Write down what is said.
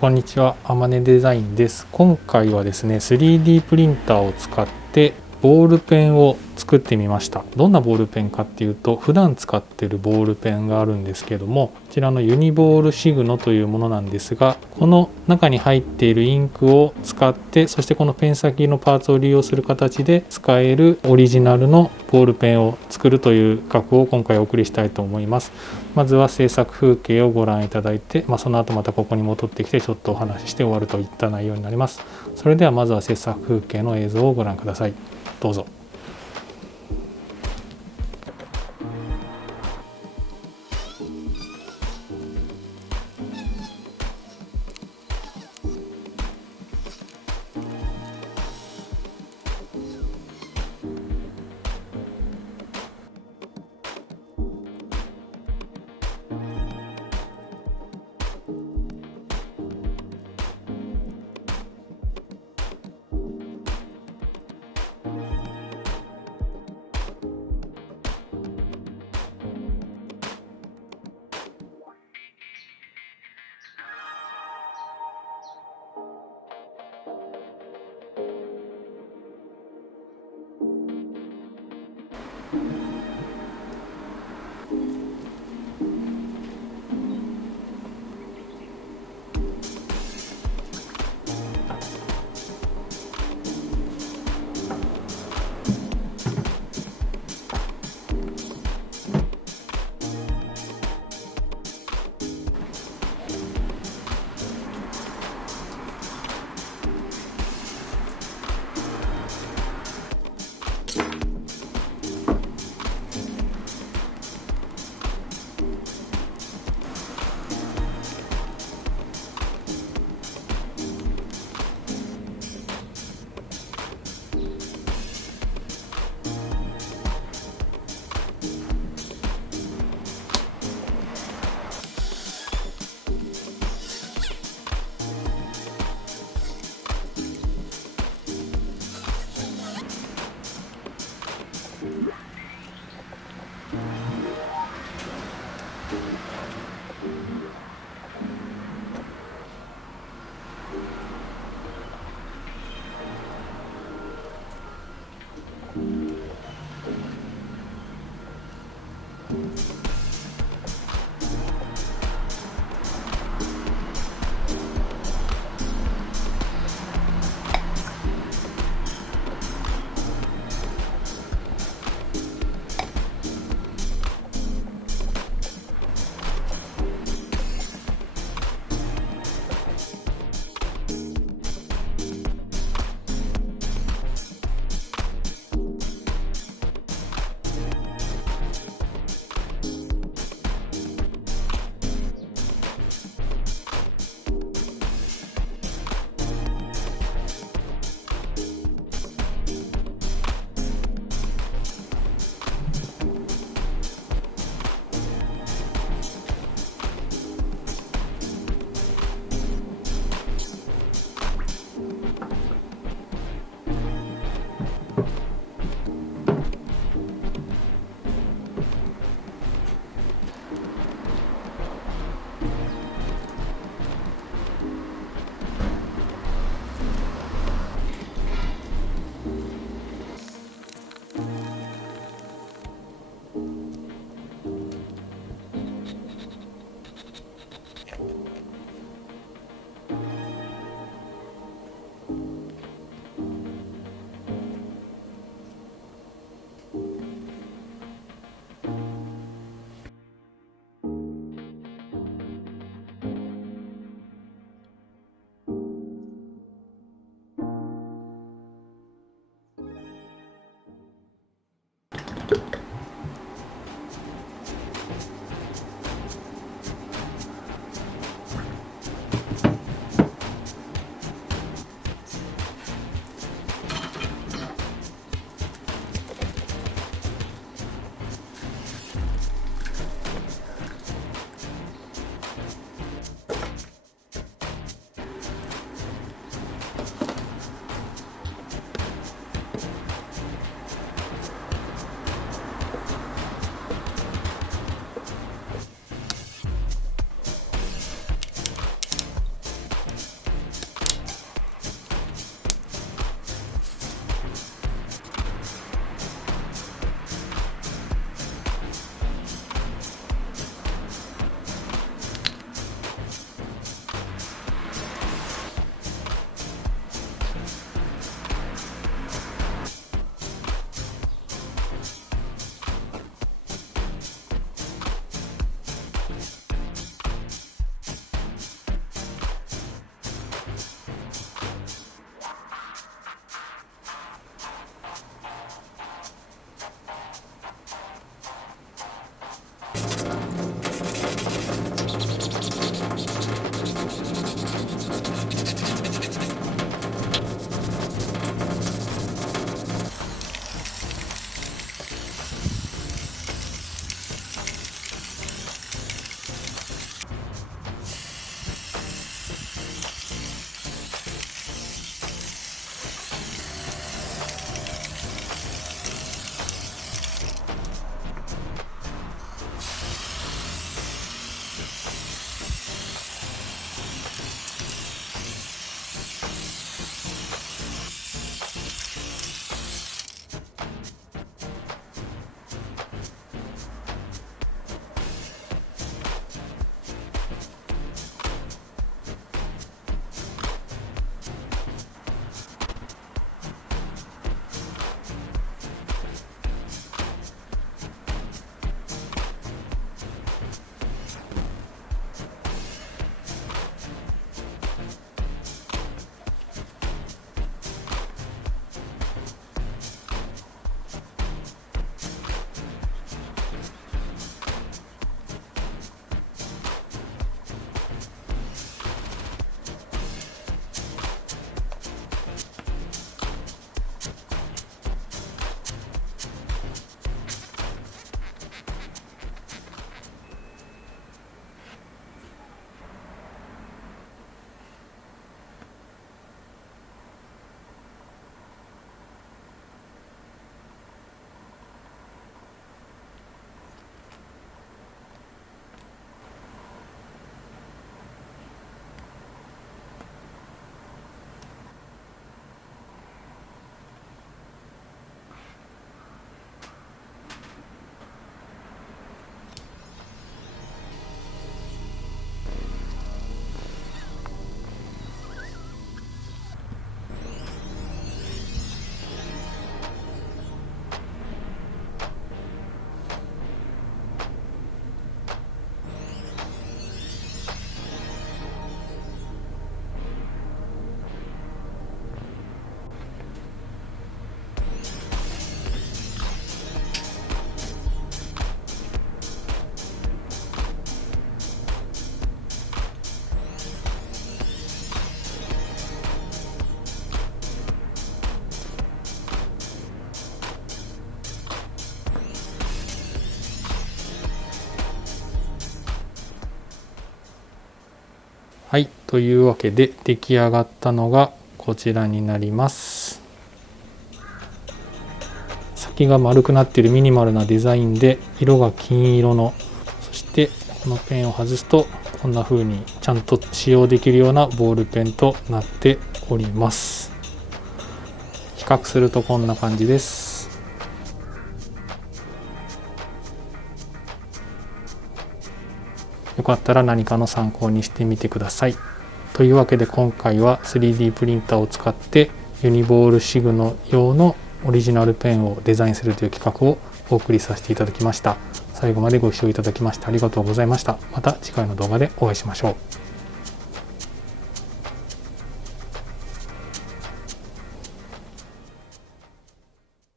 こんにちは、あまねデザインです。今回はですね、3D プリンターを使ってボールペンを作ってみました。どんなボールペンかっていうと、普段使っているボールペンがあるんですけども、こちらのユニボールシグノというものなんですが、この中に入っているインクを使って、そしてこのペン先のパーツを利用する形で使えるオリジナルのボールペンを作るという企画を今回お送りしたいと思います。まずは制作風景をご覧いただいて、その後またここに戻ってきてちょっとお話しして終わるといった内容になります。それではまずは制作風景の映像をご覧ください。どうぞ。はい、というわけで出来上がったのがこちらになります。先が丸くなっているミニマルなデザインで、色が金色の、そしてこのペンを外すとこんな風にちゃんと使用できるようなボールペンとなっております。比較するとこんな感じです。よかったら何かの参考にしてみてください。というわけで今回は 3D プリンターを使ってユニボールシグノ用のオリジナルペンをデザインするという企画をお送りさせていただきました。最後までご視聴いただきましてありがとうございました。また次回の動画でお会いしましょう。